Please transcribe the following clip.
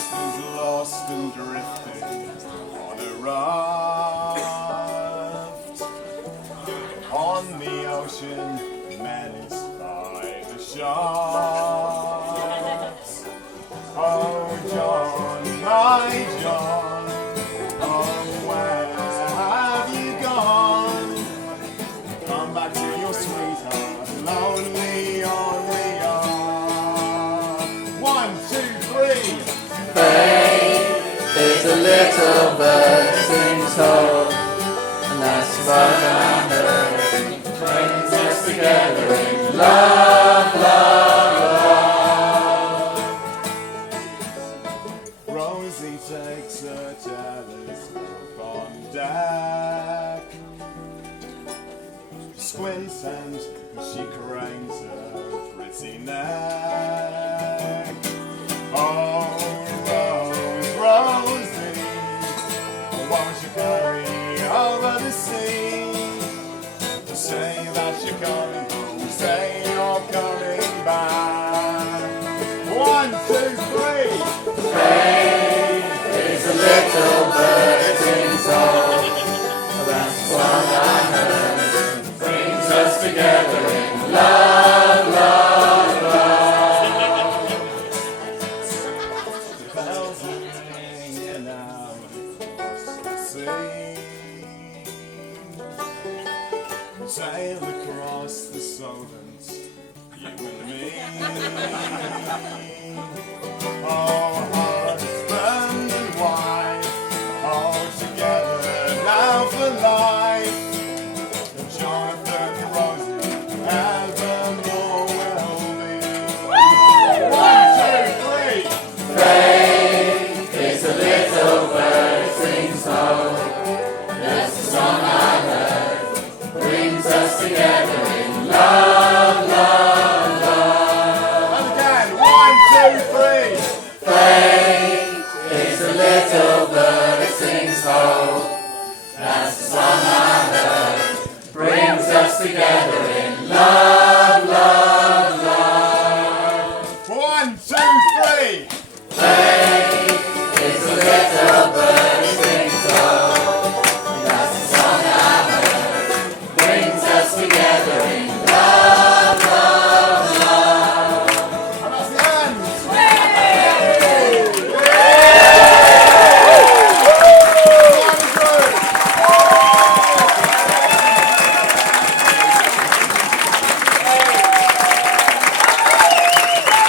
is lost and drifting on a raft on the ocean menaced by the sharks. Oh John, my John, oh where have you gone? Come back to your sweetheart, lonely on the yard. 1, 2, 3. Faith is a little bird sings home, and that's what I heard. Brings us together in love, love, love. Rosie takes a telescope on deck, squints and she cranes her pretty neck. Oh, Rosie, won't you carry over the sea? Say that you're coming home, say you're coming back. 1, 2, 3. Faith is a little bird sings home, and that's what I heard. Brings us together in love, love, love. The bells are ringing out across the sea. Sail across the Solent, you and me. Oh, husband and wife, hold together now for life. Jonathon and Rosie, evermore will be. 1, 2, 3. Faith is a little bird sings home, that's the song I heard. Brings us together in love, love, love. And again, 1, 2, 3.